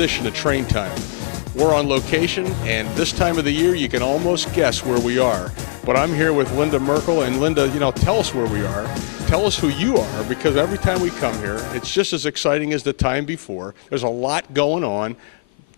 edition of Train Time. We're on location, and this time of the year, you can almost guess where we are. But I'm here with Linda Merkel, and Linda, tell us where we are. Tell us who you are, because every time we come here, it's just as exciting as the time before. There's a lot going on.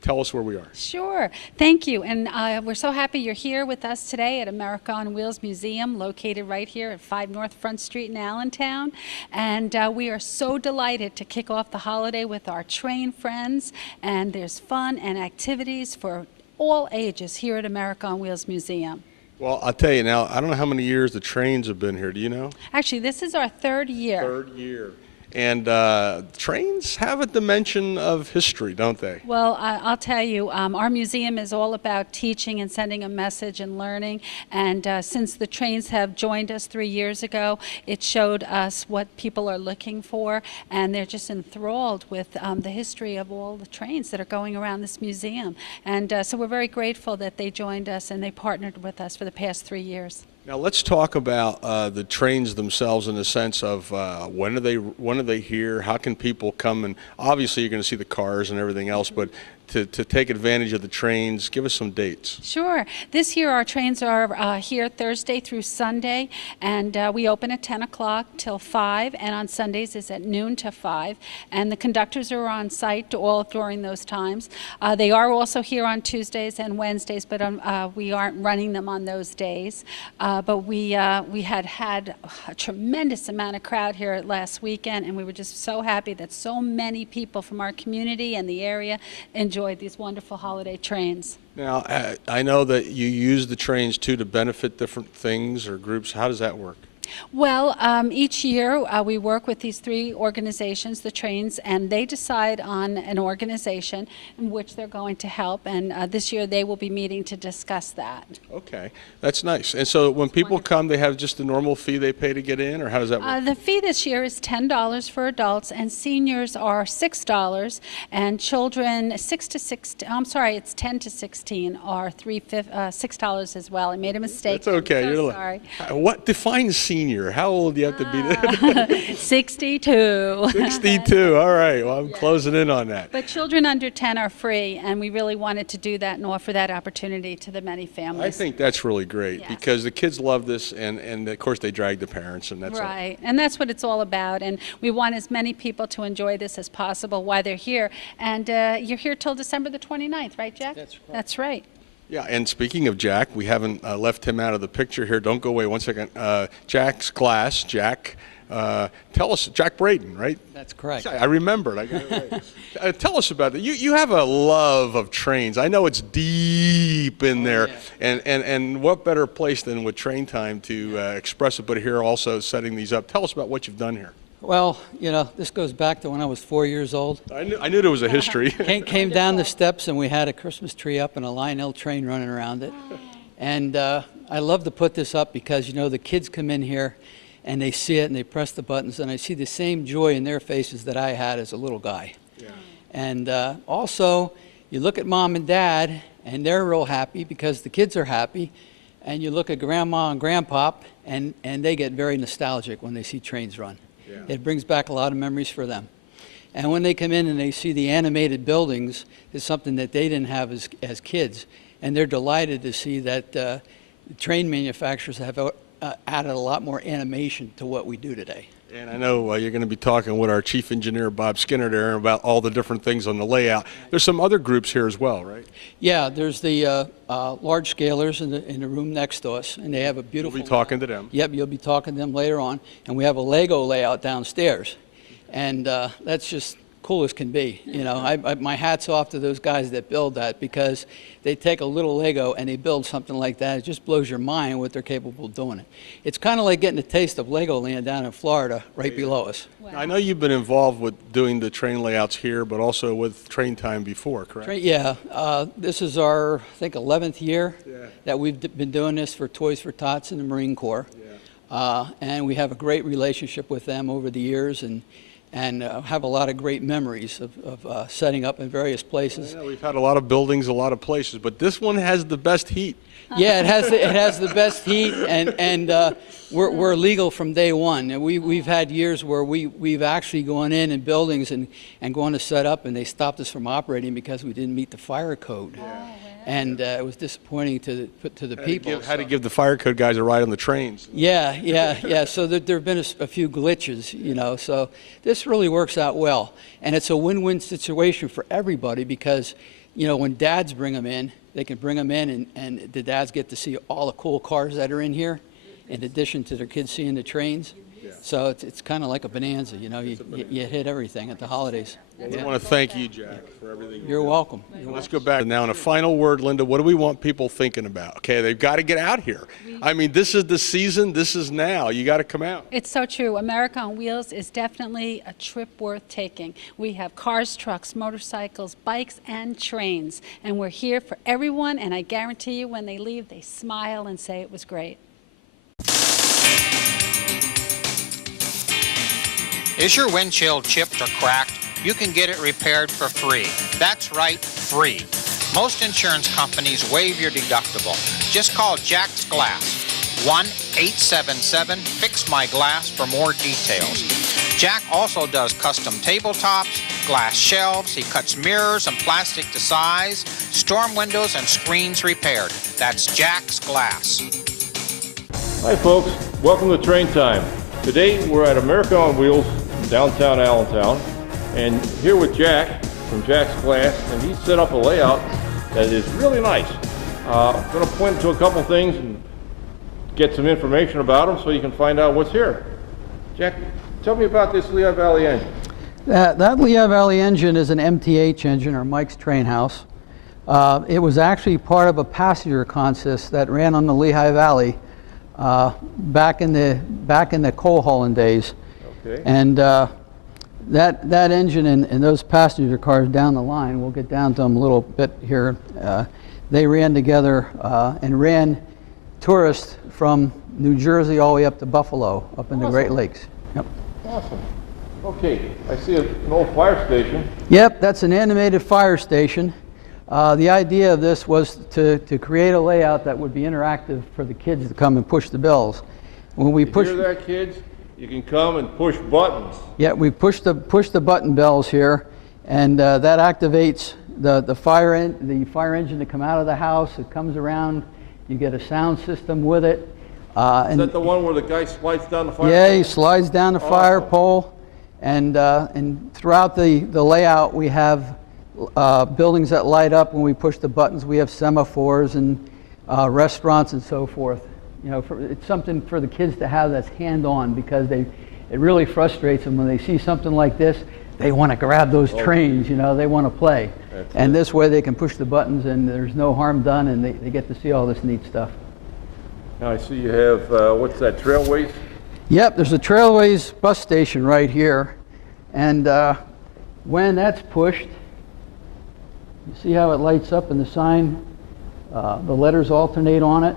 Tell us where we are. Sure. Thank you. And we're so happy you're here with us today at America on Wheels Museum, located right here at 5 North Front Street in Allentown. And we are so delighted to kick off the holiday with our train friends. And there's fun and activities for all ages here at America on Wheels Museum. Well, I'll tell you now, I don't know how many years the trains have been here. Do you know? Actually, this is our third year. Third year. And trains have a dimension of history, don't they? Well, I'll tell you, our museum is all about teaching and sending a message and learning. And since the trains have joined us 3 years ago, it showed us what people are looking for. And they're just enthralled with the history of all the trains that are going around this museum. And so we're very grateful that they joined us and they partnered with us for the past 3 years. Now let's talk about the trains themselves in the sense of when are they here? How can people come? And obviously you're going to see the cars and everything else, but to take advantage of the trains, give us some dates. Sure. This year our trains are here Thursday through Sunday, and we open at 10 o'clock till 5, and on Sundays it's at noon to 5. And the conductors are on site all during those times. They are also here on Tuesdays and Wednesdays, but we aren't running them on those days. But we had a tremendous amount of crowd here last weekend, and we were just so happy that so many people from our community and the area enjoyed these wonderful holiday trains. Now, I know that you use the trains too to benefit different things or groups. How does that work? Well, each year we work with these 3 organizations, the trains, and they decide on an organization in which they're going to help, and this year they will be meeting to discuss that. Okay, that's nice. And so when people come, they have just the normal fee they pay to get in, or how does that work? The fee this year is $10 for adults, and seniors are $6, and children it's 10 to 16 are $6 as well. I made a mistake. That's okay. I'm so sorry. What defines senior? How old do you have to be? 62. 62. All right. Well, I'm closing in on that. But children under 10 are free, and we really wanted to do that and offer that opportunity to the many families. I think that's really great because the kids love this, and of course they drag the parents, and that's right. And that's what it's all about. And we want as many people to enjoy this as possible while they're here. And you're here till December the 29th, right, Jack? That's correct. That's right. Yeah, and speaking of Jack, we haven't left him out of the picture here. Don't go away 1 second. Jack's class, Jack, tell us, Jack Braden, right? That's correct. I remembered. I got it right. Tell us about it. You have a love of trains. I know it's deep in there, yeah. and what better place than with Train Time to express it, but here also setting these up. Tell us about what you've done here. Well, this goes back to when I was 4 years old. I knew there was a history. Came down the steps, and we had a Christmas tree up and a Lionel train running around it. And I love to put this up because, the kids come in here and they see it and they press the buttons, and I see the same joy in their faces that I had as a little guy. Yeah. And also, you look at mom and dad, and they're real happy because the kids are happy. And you look at grandma and grandpop, and they get very nostalgic when they see trains run. Yeah. It brings back a lot of memories for them. And when they come in and they see the animated buildings, it's something that they didn't have as kids. And they're delighted to see that the train manufacturers have added a lot more animation to what we do today. And I know you're going to be talking with our chief engineer, Bob Skinner, there about all the different things on the layout. There's some other groups here as well, right? Yeah, there's the large scalers in the room next to us, and they have a beautiful... We'll be talking to them. Yep, you'll be talking to them later on. And we have a Lego layout downstairs. And that's just cool as can be. My hat's off to those guys that build that, because they take a little Lego and they build something like that. It just blows your mind what they're capable of doing. It's kind of like getting a taste of Legoland down in Florida right below us. Wow. I know you've been involved with doing the train layouts here, but also with Train Time before, correct? Yeah. This is our, I think, 11th year that we've been doing this for Toys for Tots in the Marine Corps. Yeah. And we have a great relationship with them over the years, and and have a lot of great memories of setting up in various places. Yeah, we've had a lot of buildings, a lot of places, but this one has the best heat. Yeah, it has the best heat, and we're legal from day one. And we've had years where we've actually gone in buildings and gone to set up, and they stopped us from operating because we didn't meet the fire code. Yeah. And it was disappointing to the people. Had to give the fire code guys a ride on the trains. Yeah. So there have been a few glitches, you know. So this really works out well, and it's a win-win situation for everybody because, you know, when dads bring them in, they can bring them in, and the dads get to see all the cool cars that are in here, in addition to their kids seeing the trains. Yeah. So it's kind of like a bonanza, you know. You hit everything at the holidays. We want to thank you, Jack, for everything. You're welcome. Let's go back now. In a final word, Linda, what do we want people thinking about? Okay, they've got to get out here. I mean, this is the season. This is now. You got to come out. It's so true. America on Wheels is definitely a trip worth taking. We have cars, trucks, motorcycles, bikes, and trains. And we're here for everyone, and I guarantee you when they leave, they smile and say it was great. Is your windshield chipped or cracked? You can get it repaired for free. That's right, free. Most insurance companies waive your deductible. Just call Jack's Glass, 1-877-FIX-MY-GLASS for more details. Jack also does custom tabletops, glass shelves. He cuts mirrors and plastic to size, storm windows and screens repaired. That's Jack's Glass. Hi folks, welcome to Train Time. Today we're at America on Wheels, downtown Allentown, and here with Jack from Jack's Glass, and he set up a layout that is really nice. I'm going to point to a couple things and get some information about them so you can find out what's here. Jack, tell me about this Lehigh Valley engine. That Lehigh Valley engine is an MTH engine, or Mike's Train House. It was actually part of a passenger consist that ran on the Lehigh Valley back in the coal hauling days. Okay. And that engine and those passenger cars down the line, we'll get down to them a little bit here, they ran together and ran tourists from New Jersey all the way up to Buffalo, up in the Great Lakes. Yep. Awesome. Okay, I see an old fire station. Yep, that's an animated fire station. The idea of this was to create a layout that would be interactive for the kids to come and push the bells. When we push, You hear that, kids? You can come and push buttons. yeah, we push the button bells here, and that activates the fire engine to come out of the house. It comes around. You get a sound system with it. Is that the one where the guy slides down the fire? Yeah, he slides down the fire Awesome. pole, and throughout the layout we have buildings that light up when we push the buttons. We have semaphores and restaurants and so forth. You know, it's something for the kids to have that's hand-on, because it really frustrates them when they see something like this. They want to grab those trains, you know, they want to play. And this way they can push the buttons and there's no harm done, and they get to see all this neat stuff. Now I see you have, what's that, Trailways? Yep, there's a Trailways bus station right here, and when that's pushed, you see how it lights up in the sign? The letters alternate on it.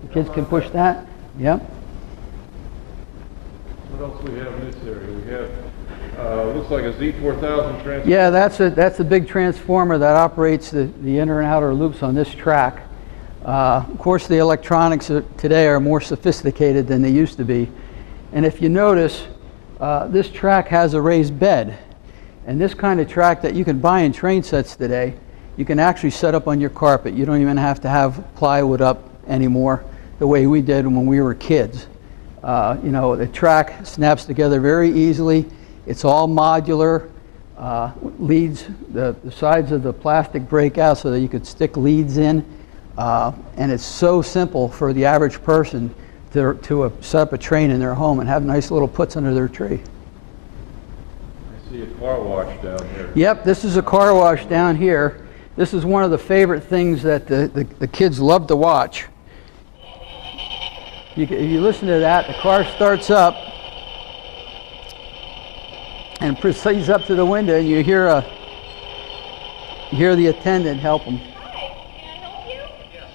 The kids can push that. Yep. What else do we have in this area? We have, looks like a Z4000 transformer. Yeah, that's a big transformer that operates the inner and outer loops on this track. Of course, the electronics today are more sophisticated than they used to be. And if you notice, this track has a raised bed. And this kind of track that you can buy in train sets today, you can actually set up on your carpet. You don't even have to have plywood up anymore the way we did when we were kids. You know, the track snaps together very easily. It's all modular. Leads, the sides of the plastic break out so that you could stick leads in. And it's so simple for the average person to set up a train in their home and have nice little puts under their tree. I see a car wash down here. Yep, this is a car wash down here. This is one of the favorite things that the kids love to watch. If you listen to that, the car starts up and proceeds up to the window, and you hear the attendant help them. Hi, can I help you? Yes,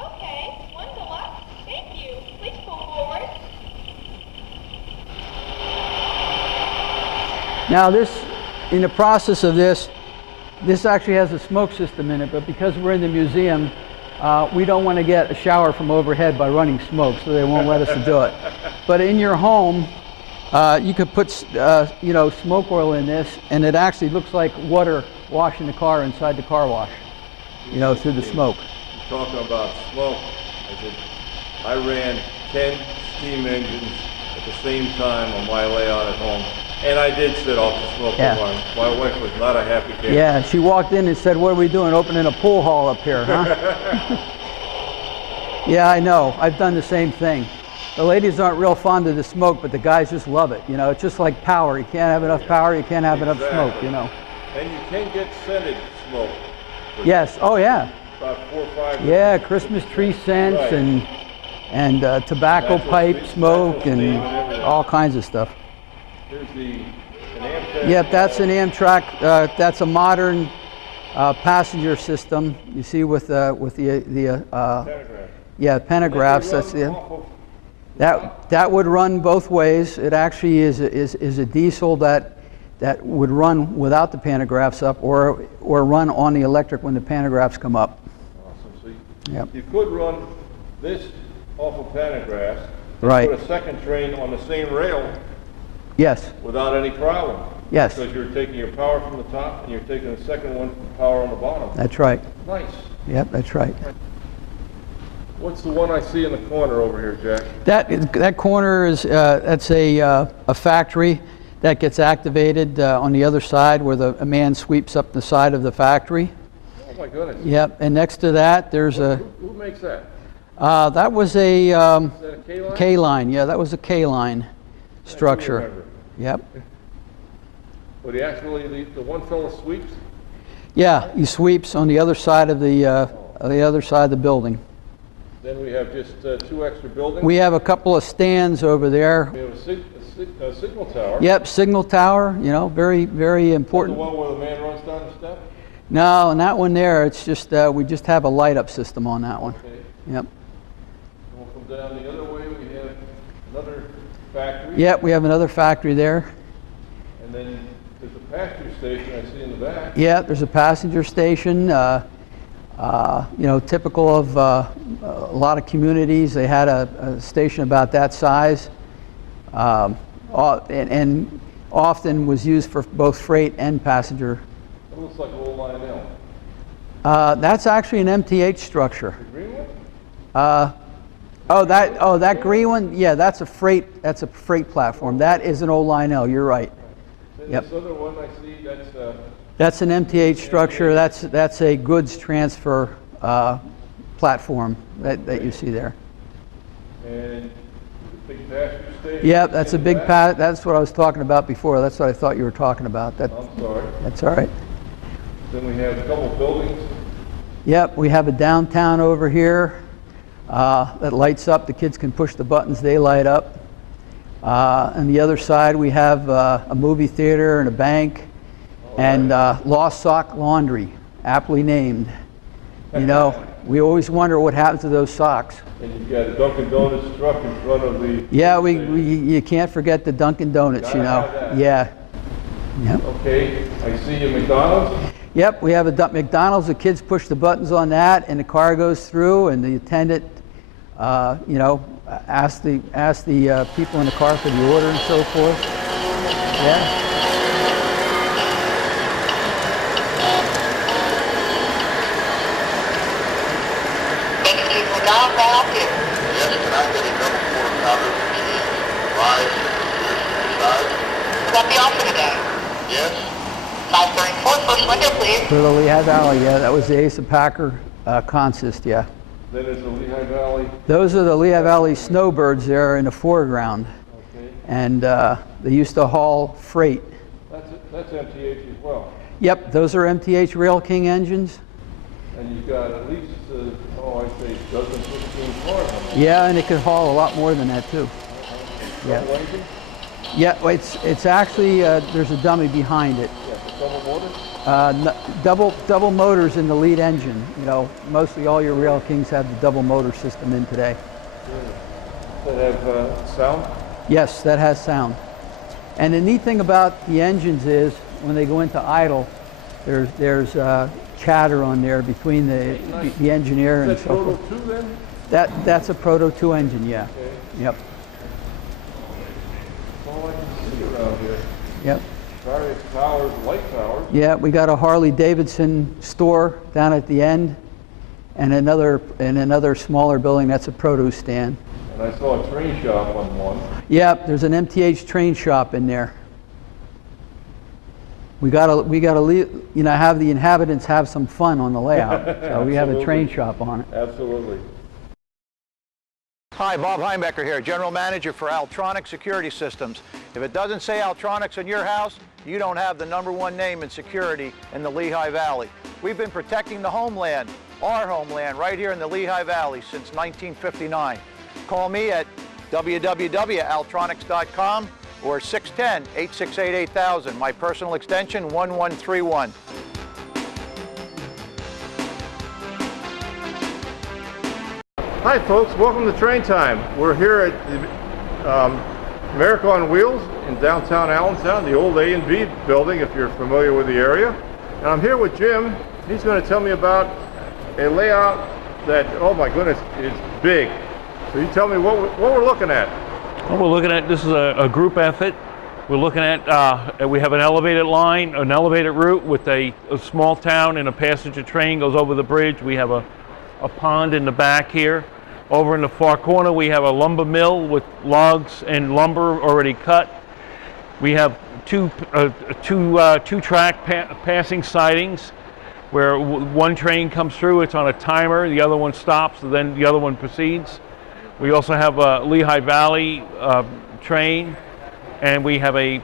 okay, one deluxe. Thank you. Please pull forward. Now this, in the process of this actually has a smoke system in it, but because we're in the museum, we don't want to get a shower from overhead by running smoke, so they won't let us do it. But in your home, you could put, you know, smoke oil in this, and it actually looks like water washing the car inside the car wash, you know, through the smoke. You're talking about smoke. I ran 10 steam engines at the same time on my layout at home, and I did set off the smoke alarm. My wife was not a happy camper. Yeah, she walked in and said, "What are we doing, opening a pool hall up here, huh?" Yeah, I know. I've done the same thing. The ladies aren't real fond of the smoke, but the guys just love it. You know, it's just like power. You can't have enough power, you can't have enough smoke, you know. And you can get scented smoke. Yes, oh yeah. About 4 or 5. Yeah, Christmas tree scents, Right. and tobacco Natural pipe steam, smoke natural and steam and everything. all kinds of stuff. Here's an Amtrak. Yep, that's an Amtrak. That's a modern passenger system. You see with the Pentagram. yeah, pantographs. That's the that would run both ways. It actually is a diesel that would run without the pantographs up, or run on the electric when the pantographs come up. Awesome. So Yep. you could run this off of pantographs, Right. put a second train on the same rail Yes. without any problem. Yes. Because you're taking your power from the top and you're taking the second one from power on the bottom. That's right. Nice. Yep, that's right. What's the one I see in the corner over here, Jack? That corner is that's a factory that gets activated on the other side, where a man sweeps up the side of the factory. Oh my goodness. Yep, and next to that there's a Who makes that? that was a Is that a K-line? K-line. Yeah, that was a K-line structure. remember. Yep. But he actually, the one fellow sweeps? Yeah, he sweeps on the other side of the building. Then we have just 2 extra buildings. We have a couple of stands over there. We have a signal tower. Yep, signal tower. You know, very, very The important. one where the man runs down the step? No, and that one there, it's just we just have a light-up system on that one. Okay. Yep. We'll come down the other way. We have another factory. Yep, we have another factory there. And then there's a passenger station I see in the back. Yeah, there's a passenger station. You know, typical of a lot of communities. They had a station about that size, and often was used for both freight and passenger. It looks like an old line L. That's actually an MTH structure. The green one? That green one, yeah, that's a freight platform. That is an old line L. You're right. Then Yep. this other one I see, That's an MTH structure. That's a goods transfer platform that you see there. and the big passenger station. Yep, that's a in the big back. that's what I was talking about before. That's what I thought you were talking about. I'm sorry. That's all right. Then we have a couple buildings. Yep, we have a downtown over here that lights up. The kids can push the buttons, they light up. On the other side, we have a movie theater and a bank, and Lost Sock Laundry, aptly named. You know, we always wonder what happens to those socks. And you've got a Dunkin' Donuts truck in front of the... Yeah, you can't forget the Dunkin' Donuts, you know. Gotta have that. Yeah. Yep. Okay, I see a McDonald's. Yep, we have a McDonald's. The kids push the buttons on that, and the car goes through, and the attendant, you know, ask the people in the car for the order and so forth. Yeah. McDonald's out here. Yes, can I get a double quarter pounder with cheese, fries, and sides? Will that be all for today? Yes. 534, first window, please. For the Lehigh Valley, yeah, that was the Asa Packer consist, yeah. Then there's the Lehigh Valley. Those are the Lehigh Valley snowbirds there in the foreground, Okay, and they used to haul freight. that's MTH as well. Yep, those are MTH Rail King engines. And you've got at least, I'd say a dozen, 15 cars. Yeah, and it could haul a lot more than that too. Yeah. Double engine? Yeah, well, it's actually there's a dummy behind it. Yeah, the double motor? Double motors in the lead engine. You know, mostly all your Rail Kings have the double motor system in today. That have sound? Yes, that has sound. And the neat thing about the engines is when they go into idle, there's chatter on there between the engineer and Is that so Proto forth. 2 then? That's a Proto 2 engine, yeah. Okay. Yep. That's all I can see around here. Yep. Various towers, light towers. Yeah, we got a Harley Davidson store down at the end, and another smaller building. That's a produce stand. And I saw a train shop on one. Yep, there's an MTH train shop in there. We gotta have the inhabitants have some fun on the layout. So we have a train shop on it. Absolutely. Hi, Bob Heinebecker here, General Manager for Altronic Security Systems. If it doesn't say Altronics in your house, you don't have the #1 name in security in the Lehigh Valley. We've been protecting the homeland, our homeland, right here in the Lehigh Valley since 1959. Call me at www.altronics.com or 610-868-8000, my personal extension 1131. Hi folks, welcome to Train Time. We're here at the America on Wheels in downtown Allentown, the old A&B building if you're familiar with the area. And I'm here with Jim. He's going to tell me about a layout that, oh my goodness, is big. So you tell me what we're looking at. What we're looking at, this is a group effort. We're looking at, we have an elevated line, an elevated route with a small town and a passenger train goes over the bridge. We have a pond in the back here. Over in the far corner, we have a lumber mill with logs and lumber already cut. We have two-track passing sidings where one train comes through, it's on a timer, the other one stops, and then the other one proceeds. We also have a Lehigh Valley train, and we have a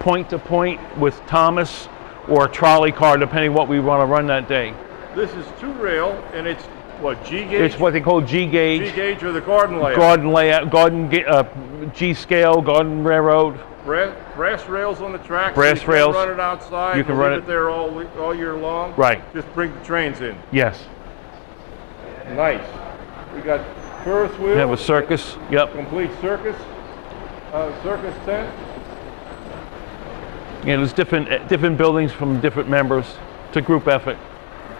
point-to-point with Thomas or a trolley car, depending what we want to run that day. This is two rail, and it's what, G gauge? It's what they call G gauge. G gauge or the garden layout? Garden layout, G scale, garden railroad. Brass rails on the track. Brass so you rails. Can run it outside. You can run it there all year long. Right. Just bring the trains in. Yes. Nice. We got Ferris wheel. We have a circus. Yep. Complete circus. Circus tent. Yeah, there's different buildings from different members. It's a group effort.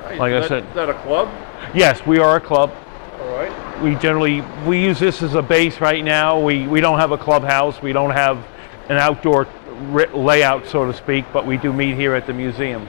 Nice. Like I said. Is that a club? Yes, we are a club. All right. We use this as a base right now. We don't have a clubhouse. We don't have an outdoor layout, so to speak, but we do meet here at the museum.